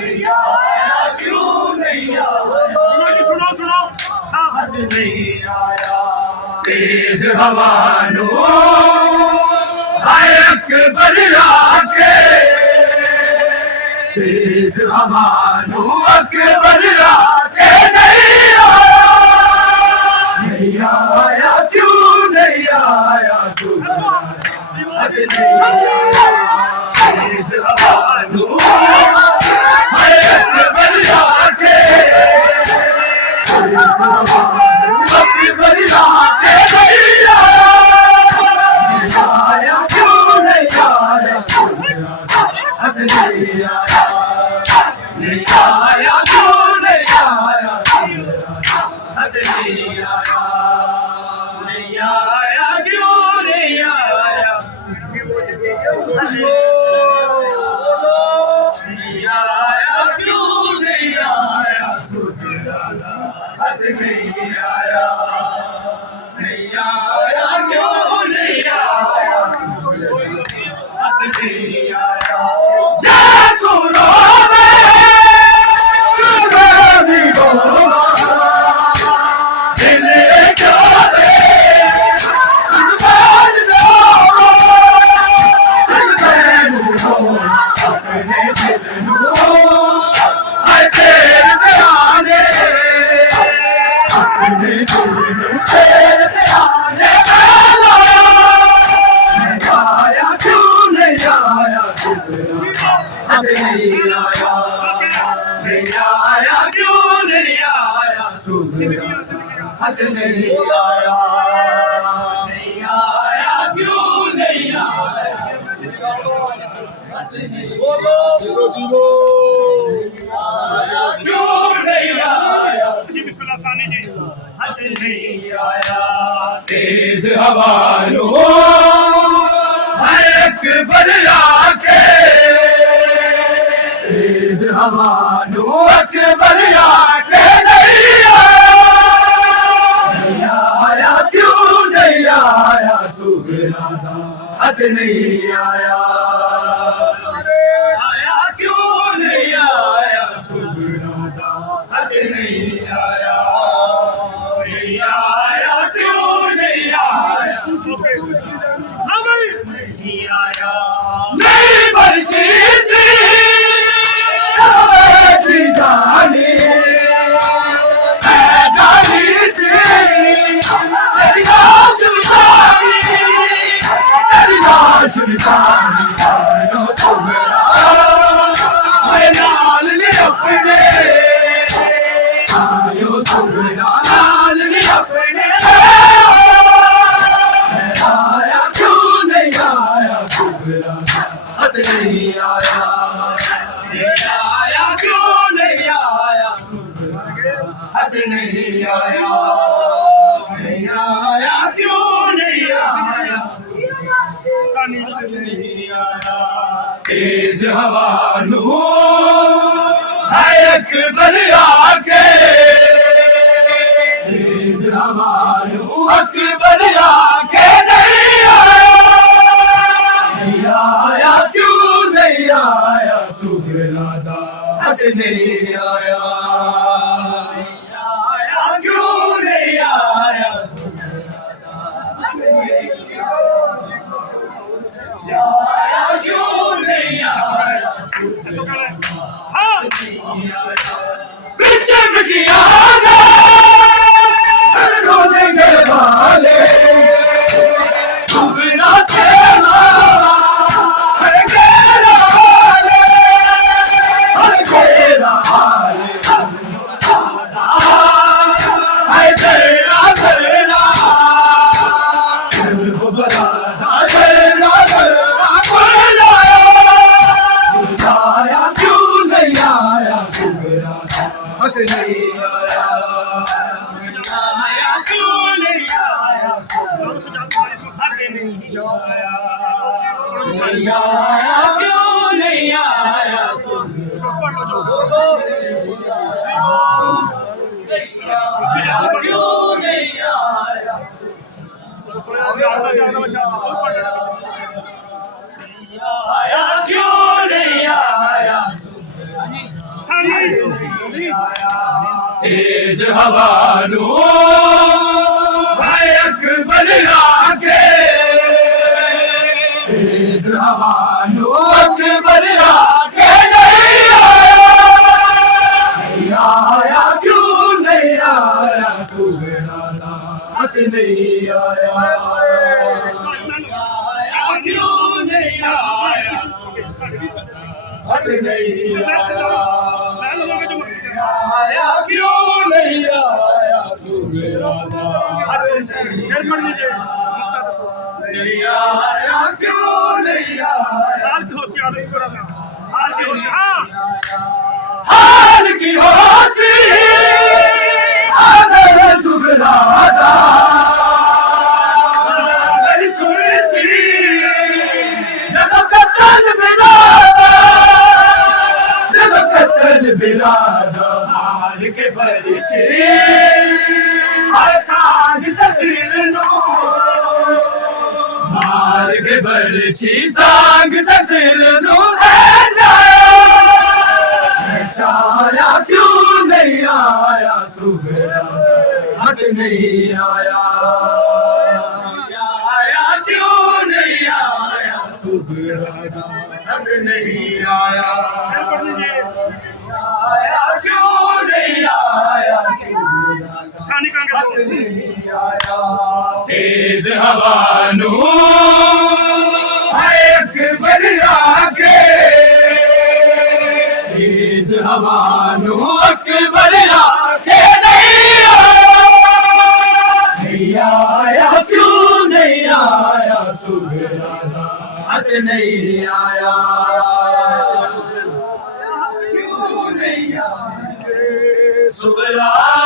नैया आया क्यों नहीं आया। सुनो सुनो आज नहीं आया तेज हवानो अकबर आके तेज हवानो अकबर आके नहीं आया क्यों नहीं आया आज नहीं आया तेज हवानो अकबर आके हद नहीं आया नहीं आया क्यों नहीं आया बोलो जीरो क्यों नहीं आया जी बिस्मिल्लाह सानी जी। हद नहीं आया तेज हवानो अकबर आके तेज हवानो अकबर आके हद नहीं आया आया क्यों नहीं आया सुबरादा हद नहीं आया नहीं आया क्यों नहीं आया नहीं आया नहीं बची सी जानी है जानी सी तेज हवानो अकबर आके तेज हवानो अकबर आके नहीं आया क्यों नहीं आया सुबरादा हद नहीं आया क्यों नहीं आया सुबरादा क्यों नहीं आया हाँ रोने वाले सुबरा तेरा क्यों नहीं आया क्यों नहीं आया क्यों नहीं आया सानी तेज हवा नो भाई अकबर आके तेज हवा नो अकबर आके नहीं आया क्यों नहीं आया सुबहाना हक नहीं आया क्यों नहीं आया हक नहीं आया क्यों नहीं आया सुबहाना नहीं आया क्यों नहीं आया हाल की होशी आदर सुबहाना मेरी सुरसी जब कत्ल बिरादा जब कत्ल बिरादा मार के परिचे आसान तस्वीर नो मार के परिची सांग तस्वीर नो छाया क्यों नहीं आया सुबह हक नहीं आया क्यों नहीं आया सुबह हक नहीं आया क्यों नहीं आया सानी हक नहीं आया तेज हवा नो अकबर आके तेज हवा नो अकबर आके नहीं आया क्यों नहीं आया सुबहाना हक नहीं आया क्यों नहीं आया सुबहाना